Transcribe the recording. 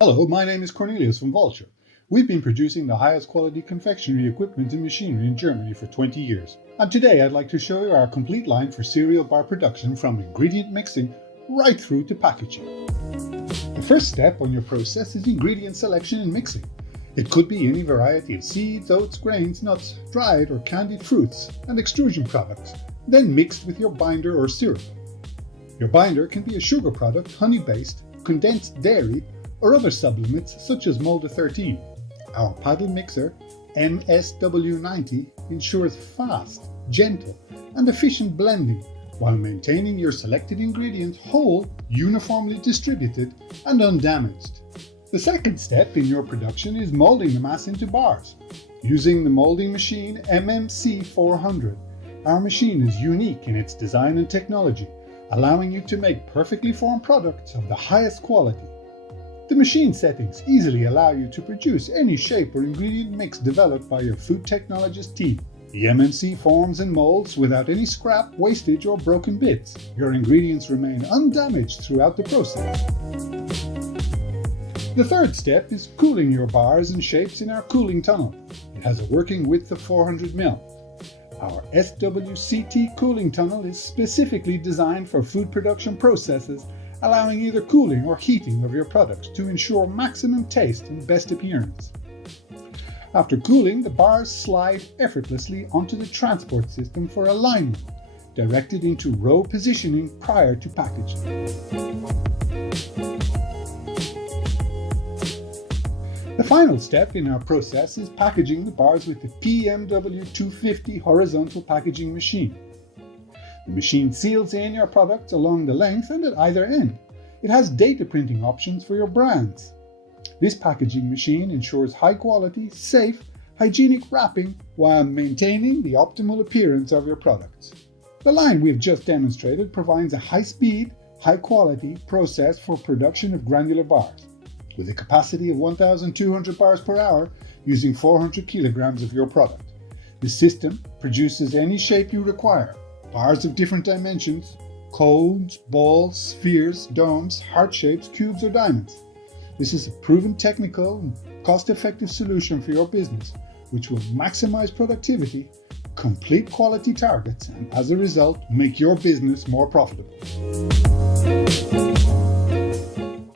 Hello, my name is Cornelius from Waltcher. We've been producing the highest quality confectionery equipment and machinery in Germany for 20 years. And today I'd like to show you our complete line for cereal bar production, from ingredient mixing right through to packaging. The first step on your process is ingredient selection and mixing. It could be any variety of seeds, oats, grains, nuts, dried or candied fruits, and extrusion products, then mixed with your binder or syrup. Your binder can be a sugar product, honey-based, condensed dairy, or other sublimits such as Molda 13. Our paddle mixer, MSW90, ensures fast, gentle, and efficient blending while maintaining your selected ingredients whole, uniformly distributed, and undamaged. The second step in your production is molding the mass into bars. Using the molding machine MMC400, our machine is unique in its design and technology, allowing you to make perfectly formed products of the highest quality. The machine settings easily allow you to produce any shape or ingredient mix developed by your food technologist team. The MMC forms and molds without any scrap, wastage, or broken bits. Your ingredients remain undamaged throughout the process. The third step is cooling your bars and shapes in our cooling tunnel. It has a working width of 400 ml. Our SWCT cooling tunnel is specifically designed for food production processes, allowing either cooling or heating of your products to ensure maximum taste and best appearance. After cooling, the bars slide effortlessly onto the transport system for alignment, directed into row positioning prior to packaging. The final step in our process is packaging the bars with the PMW250 horizontal packaging machine. The machine seals in your products along the length and at either end. It has data printing options for your brands. This packaging machine ensures high quality, safe, hygienic wrapping while maintaining the optimal appearance of your products. The line we've just demonstrated provides a high-speed, high-quality process for production of granular bars, with a capacity of 1,200 bars per hour using 400 kilograms of your product. The system produces any shape you require. Bars of different dimensions, cones, balls, spheres, domes, heart shapes, cubes, or diamonds. This is a proven technical and cost-effective solution for your business, which will maximize productivity, complete quality targets, and as a result, make your business more profitable.